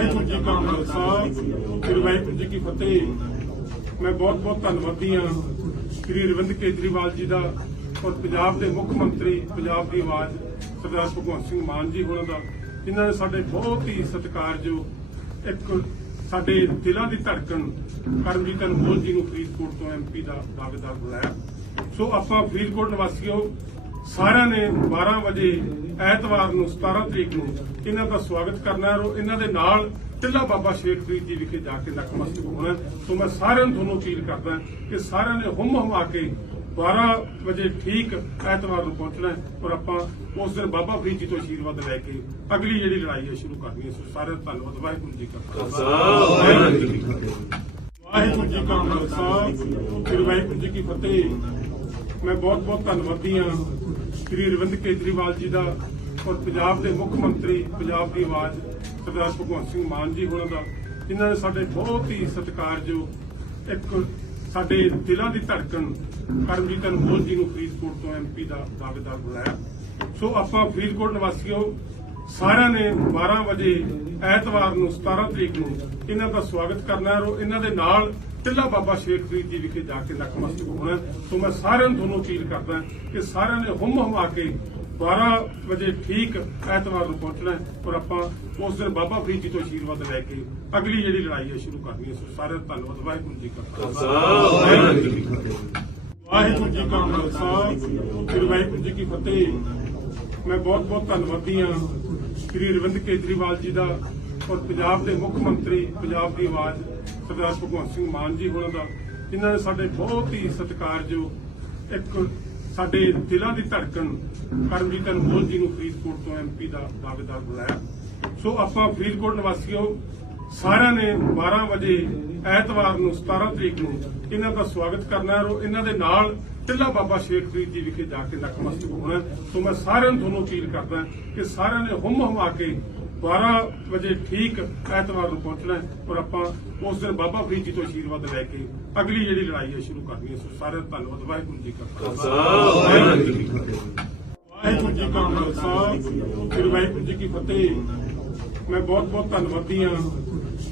ਵਾਹਿਗੁਰੂ ਜੀ ਕਾ ਖਾਲਸਾ, ਸ੍ਰੀ ਵਾਹਿਗੁਰੂ ਜੀ ਕੀ ਫਤਿਹ। ਮੈਂ ਬਹੁਤ ਬਹੁਤ ਧੰਨਵਾਦੀ ਹਾਂ ਸ੍ਰੀ ਅਰਵਿੰਦ ਕੇਜਰੀਵਾਲ ਜੀ ਦਾ ਔਰ ਪੰਜਾਬ ਦੇ ਮੁੱਖ ਮੰਤਰੀ, ਪੰਜਾਬ ਦੀ ਆਵਾਜ਼, ਸਰਦਾਰ ਭਗਵੰਤ ਸਿੰਘ ਮਾਨ ਜੀ ਹੋਣਾ ਦਾ, ਜਿਨ੍ਹਾਂ ਨੇ ਸਾਡੇ ਬਹੁਤ ਹੀ ਸਤਿਕਾਰਯੋਗ ਇੱਕ ਸਾਡੇ ਦਿਲਾਂ ਦੀ ਧੜਕਣ ਕਰਮਜੀਤ ਅਨਮੋਲ ਜੀ ਨੂੰ ਫਰੀਦਕੋਟ ਤੋਂ ਐਮਪੀ ਦਾ ਦਾਅਵੇਦਾਰ ਬੁਲਾਇਆ। ਸੋ ਆਪਾਂ ਫਰੀਦਕੋਟ ਨਿਵਾਸੀਓ ਸਾਰਿਆਂ ਨੇ 12 ਵਜੇ ਐਤਵਾਰ ਨੂੰ 17 ਤਰੀਕ ਨੂੰ ਇਹਨਾਂ ਦਾ ਸਵਾਗਤ ਕਰਨਾ ਹੈ ਔਰ ਇਹਨਾਂ ਦੇ ਨਾਲ ਟਿੱਲਾ ਬਾਬਾ ਸ਼ੇਖ ਫਰੀਦ ਜੀ ਵਿਖੇ ਜਾ ਕੇ ਨਤਮਸਤਕ ਹੋਣਾ ਸੋ ਮੈਂ ਸਾਰਿਆਂ ਨੂੰ ਤੁਹਾਨੂੰ ਅਪੀਲ ਕਰਦਾ ਕਿ ਸਾਰਿਆਂ ਨੇ ਹੁਮ ਹੁਮਾ ਕੇ 12 ਵਜੇ ਠੀਕ ਐਤਵਾਰ ਨੂੰ ਪਹੁੰਚਣਾ ਔਰ ਆਪਾਂ ਉਸ ਦਿਨ ਬਾਬਾ ਫਰੀਦ ਜੀ ਤੋਂ ਆਸ਼ੀਰਵਾਦ ਲੈ ਕੇ ਅਗਲੀ ਜਿਹੜੀ ਲੜਾਈ ਹੈ ਸ਼ੁਰੂ ਕਰਨੀ ਹੈ। ਸੋ ਸਾਰਿਆਂ ਦਾ ਧੰਨਵਾਦ। ਵਾਹਿਗੁਰੂ ਜੀ ਕਾ ਖਾਲਸਾ। ਵਾਹਿਗੁਰੂ ਜੀ ਵਾਹਿਗੁਰੂ ਜੀ ਕਾ ਖਾਲਸਾ। ਵਾਹਿਗੁਰੂ ਜੀ ਕੀ ਫਤਿਹ। ਮੈਂ ਬਹੁਤ ਬਹੁਤ ਧੰਨਵਾਦੀ ਹਾਂ ਸ੍ਰੀ ਅਰਵਿੰਦ ਕੇਜਰੀਵਾਲ ਜੀ ਦਾ ਔਰ ਪੰਜਾਬ ਦੇ ਮੁੱਖ ਮੰਤਰੀ, ਪੰਜਾਬ ਦੀ ਆਵਾਜ਼, ਸਰਦਾਰ ਭਗਵੰਤ ਸਿੰਘ ਮਾਨ ਜੀ ਹੋਣਾ ਦਾ, ਜਿਨ੍ਹਾਂ ਨੇ ਸਾਡੇ ਬਹੁਤ ਹੀ ਸਤਿਕਾਰਯੋਗ ਇੱਕ ਸਾਡੇ ਦਿਲਾਂ ਦੀ ਧੜਕਣ ਕਰਮਜੀਤ ਅਨਮੋਲ ਜੀ ਨੂੰ ਫਰੀਦਕੋਟ ਤੋਂ ਐਮਪੀ ਦਾ ਦਾਅਵੇਦਾਰ ਬੁਲਾਇਆ ਸੋ ਆਪਾਂ ਫਰੀਦਕੋਟ ਨਿਵਾਸੀਓ ਸਾਰਿਆਂ ਨੇ 12 ਵਜੇ ਐਤਵਾਰ ਨੂੰ 17 ਤਰੀਕ ਨੂੰ ਇਹਨਾਂ ਦਾ ਸਵਾਗਤ ਕਰਨਾ ਹੈ ਔਰ ਇਹਨਾਂ ਦੇ ਨਾਲ ਟਿੱਲਾ ਬਾਬਾ ਸ਼ੇਖ ਫਰੀਦ ਜੀ ਵਿਖੇ ਜਾ ਕੇ ਨਤਮਸਤਕ ਹੋਣਾ ਹੈ। ਸੋ ਮੈਂ ਸਾਰਿਆਂ ਨੂੰ ਤੁਹਾਨੂੰ ਅਪੀਲ ਕਰਦਾ ਕਿ ਸਾਰਿਆਂ ਨੇ ਹੁੰਮ ਹੁਮਾ ਕੇ 12 ਵਜੇ ਠੀਕ ਐਤਵਾਰ ਨੂੰ ਪਹੁੰਚਣਾ ਔਰ ਆਪਾਂ ਉਸ ਦਿਨ ਬਾਬਾ ਫਰੀਦ ਜੀ ਤੋਂ ਆਸ਼ੀਰਵਾਦ ਲੈ ਕੇ ਅਗਲੀ ਜਿਹੜੀ ਲੜਾਈ ਹੈ ਸ਼ੁਰੂ ਕਰਨੀ ਹੈ। ਸੋ ਸਾਰਿਆਂ ਦਾ ਧੰਨਵਾਦ। ਵਾਹਿਗੁਰੂ ਜੀ ਕਾ ਖਾਲਸਾ। ਵਾਹਿਗੁਰੂ ਜੀ ਕੀ ਫਤਿਹ ਵਾਹਿਗੁਰੂ ਜੀ ਕਾ ਖਾਲਸਾ। ਸ੍ਰੀ ਵਾਹਿਗੁਰੂ ਜੀ ਕੀ ਫਤਿਹ। ਮੈਂ ਬਹੁਤ ਬਹੁਤ ਧੰਨਵਾਦੀ ਹਾਂ। ਸ੍ਰੀ ਅਰਵਿੰਦ ਕੇਜਰੀਵਾਲ ਜੀ ਦਾ ਔਰ ਪੰਜਾਬ ਦੇ ਮੁੱਖ ਮੰਤਰੀ, ਪੰਜਾਬ ਦੀ ਆਵਾਜ਼, ਸਰਦਾਰ ਭਗਵੰਤ ਸਿੰਘ ਮਾਨ ਜੀ ਹੋਣਾ ਦਾ, ਜਿਨ੍ਹਾਂ ਨੇ ਸਾਡੇ ਬਹੁਤ ਹੀ ਸਤਿਕਾਰਯੋਗ ਇੱਕ ਸਾਡੇ ਦਿਲਾਂ ਦੀ ਧੜਕਣ ਕਰਮਜੀਤ ਅਨਮੋਲ ਜੀ ਨੂੰ ਫਰੀਦਕੋਟ ਤੋਂ ਐਮਪੀ ਦਾ ਦਾਅਵੇਦਾਰ ਬੁਲਾਇਆ। ਸੋ ਆਪਾਂ ਫਰੀਦਕੋਟ ਨਿਵਾਸੀਓ ਸਾਰਿਆਂ ਨੇ 12 ਵਜੇ ਐਤਵਾਰ ਨੂੰ 17 ਤਰੀਕ ਨੂੰ ਇਹਨਾਂ ਦਾ ਸਵਾਗਤ ਕਰਨਾ ਹੈ ਔਰ ਇਹਨਾਂ ਦੇ ਨਾਲ ਟਿੱਲਾ ਬਾਬਾ ਸ਼ੇਖ ਫਰੀਦ ਜੀ ਵਿਖੇ ਜਾ ਕੇ ਨਤਮਸਤਕ ਹੋਣਾ ਸੋ ਮੈਂ ਸਾਰਿਆਂ ਨੂੰ ਤੁਹਾਨੂੰ ਅਪੀਲ ਕਰਦਾ ਕਿ ਸਾਰਿਆਂ ਨੇ ਹੁਮ ਹੁਮਾ ਕੇ 12 ਵਜੇ ਠੀਕ ਐਤਵਾਰ ਨੂੰ ਪਹੁੰਚਣਾ ਔਰ ਆਪਾਂ ਉਸ ਦਿਨ ਬਾਬਾ ਫਰੀਦ ਜੀ ਤੋਂ ਆਸ਼ੀਰਵਾਦ ਲੈ ਕੇ ਅਗਲੀ ਜਿਹੜੀ ਲੜਾਈ ਹੈ ਸ਼ੁਰੂ ਕਰਨੀ ਹੈ। ਸੋ ਸਾਰਿਆਂ ਦਾ ਧੰਨਵਾਦ। ਵਾਹਿਗੁਰੂ ਜੀ ਕਾ ਖਾਲਸਾ। ਵਾਹਿਗੁਰੂ ਜੀ ਕੀ ਫਤਿਹ। ਵਾਹਿਗੁਰੂ ਜੀ ਕਾ ਖਾਲਸਾ। ਵਾਹਿਗੁਰੂ ਜੀ ਕੀ ਫਤਿਹ। ਮੈਂ ਬਹੁਤ ਬਹੁਤ ਧੰਨਵਾਦੀ ਹਾਂ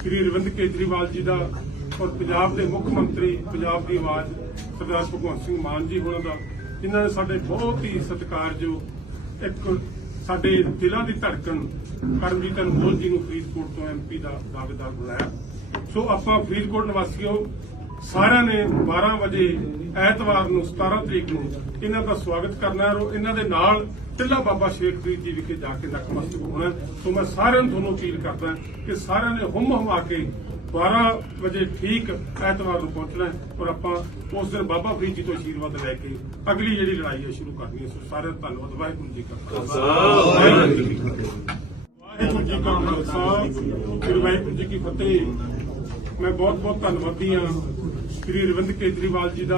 ਸ੍ਰੀ ਅਰਵਿੰਦ ਕੇਜਰੀਵਾਲ ਜੀ ਦਾ ਔਰ ਪੰਜਾਬ ਦੇ ਮੁੱਖ ਮੰਤਰੀ, ਪੰਜਾਬ ਦੀ ਆਵਾਜ਼, ਸਰਦਾਰ ਭਗਵੰਤ ਸਿੰਘ ਮਾਨ ਜੀ ਹੋਣਾ ਦਾ, ਜਿਨ੍ਹਾਂ ਨੇ ਸਾਡੇ ਬਹੁਤ ਹੀ ਸਤਿਕਾਰਯੋਗ ਇੱਕ ਸਾਡੇ ਦਿਲਾਂ ਦੀ ਧੜਕਣ, ਕਰਮਜੀਤ ਅਨਮੋਲ ਜੀ ਨੂੰ ਫਰੀਦਕੋਟ ਤੋਂ ਐਮਪੀ ਦਾ ਦਾਅਵੇਦਾਰ ਬੁਲਾਇਆ। ਸੋ ਆਪਾਂ ਫਰੀਦਕੋਟ ਨਿਵਾਸੀਓ ਸਾਰਿਆਂ ਨੇ 12 ਵਜੇ ਐਤਵਾਰ ਨੂੰ 17 ਤਰੀਕ ਨੂੰ ਇਹਨਾਂ ਦਾ ਸਵਾਗਤ ਕਰਨਾ ਹੈ ਔਰ ਇਹਨਾਂ ਦੇ ਨਾਲ ਟਿੱਲਾ ਬਾਬਾ ਸ਼ੇਖ ਫਰੀਦ ਜੀ ਵਿਖੇ ਜਾ ਕੇ ਨਤਮਸਤਕ ਹੋਣਾ ਸੋ ਮੈਂ ਸਾਰਿਆਂ ਨੂੰ ਤੁਹਾਨੂੰ ਅਪੀਲ ਕਰਦਾ ਕਿ ਸਾਰਿਆਂ ਨੇ ਹੁੰਮ ਹਮਾ ਕੇ 12 ਵਜੇ ਠੀਕ ਐਤਵਾਰ ਨੂੰ ਪਹੁੰਚਣਾ ਔਰ ਆਪਾਂ ਉਸ ਦਿਨ ਬਾਬਾ ਫਰੀਦ ਜੀ ਤੋਂ ਆਸ਼ੀਰਵਾਦ ਲੈ ਕੇ ਅਗਲੀ ਜਿਹੜੀ ਲੜਾਈ ਹੈ ਸ਼ੁਰੂ ਕਰਨੀ ਹੈ। ਸੋ ਸਾਰਿਆਂ ਦਾ ਧੰਨਵਾਦ। ਵਾਹਿਗੁਰੂ ਜੀ ਕਾ ਖਾਲਸਾ। ਵਾਹਿਗੁਰੂ ਜੀ ਕੀ ਫਤਿਹ। ਵਾਹਿਗੁਰੂ ਜੀ ਕਾ ਖਾਲਸਾ। ਵਾਹਿਗੁਰੂ ਜੀ ਕੀ ਫਤਿਹ। ਮੈਂ ਬਹੁਤ ਬਹੁਤ ਧੰਨਵਾਦੀ ਹਾਂ ਸ੍ਰੀ ਅਰਵਿੰਦ ਕੇਜਰੀਵਾਲ ਜੀ ਦਾ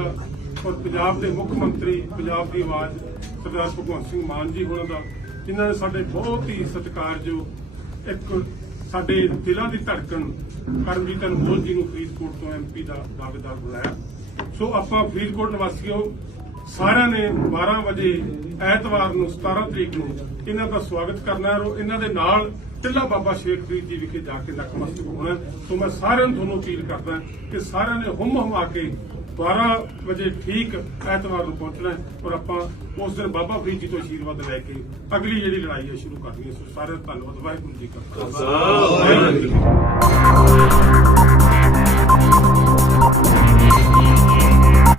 ਔਰ ਪੰਜਾਬ ਦੇ ਮੁੱਖ ਮੰਤਰੀ, ਪੰਜਾਬ ਦੀ ਆਵਾਜ਼, ਸਰਦਾਰ ਭਗਵੰਤ ਸਿੰਘ ਮਾਨ ਜੀ ਹੋਣਾ ਦਾ, ਜਿਨ੍ਹਾਂ ਨੇ ਸਾਡੇ ਬਹੁਤ ਹੀ ਸਤਿਕਾਰਯੋਗ ਇੱਕ ਸਾਡੇ ਦਿਲਾਂ ਦੀ ਧੜਕਣ ਕਰਮਜੀਤ ਅਨਮੋਲ ਜੀ ਨੂੰ ਫਰੀਦਕੋਟ ਤੋਂ ਐਮਪੀ ਦਾ ਦਾਅਵੇਦਾਰ ਬੁਲਾਇਆ। ਸੋ ਆਪਾਂ ਫਰੀਦਕੋਟ ਨਿਵਾਸੀਓ, ਸਾਰਿਆਂ ਨੇ 12 ਵਜੇ ਐਤਵਾਰ ਨੂੰ 17 ਤਰੀਕ ਨੂੰ ਇਹਨਾਂ ਦਾ ਸਵਾਗਤ ਕਰਨਾ ਹੈ ਔਰ ਇਹਨਾਂ ਦੇ ਨਾਲ ਟਿੱਲਾ ਬਾਬਾ ਸ਼ੇਖ ਫਰੀਦ ਜੀ ਵਿਖੇ ਜਾ ਕੇ ਨਤਮਸਤਕ ਹੋਣਾ। ਸੋ ਮੈਂ ਸਾਰਿਆਂ ਨੂੰ ਤੁਹਾਨੂੰ ਅਪੀਲ ਕਰਦਾ ਕਿ ਸਾਰਿਆਂ ਨੇ ਹੁਮ ਹੁਮਾ ਕੇ 12 ਵਜੇ ਠੀਕ ਐਤਵਾਰ ਨੂੰ ਪਹੁੰਚਣਾ ਔਰ ਆਪਾਂ ਉਸ ਦਿਨ ਬਾਬਾ ਫਰੀਦ ਜੀ ਤੋਂ ਆਸ਼ੀਰਵਾਦ ਲੈ ਕੇ ਅਗਲੀ ਜਿਹੜੀ ਲੜਾਈ ਹੈ ਸ਼ੁਰੂ ਕਰਨੀ ਹੈ। ਸੋ ਸਾਰਿਆਂ ਦਾ ਧੰਨਵਾਦ। ਵਾਹਿਗੁਰੂ ਜੀ ਕਾ ਖਾਲਸਾ।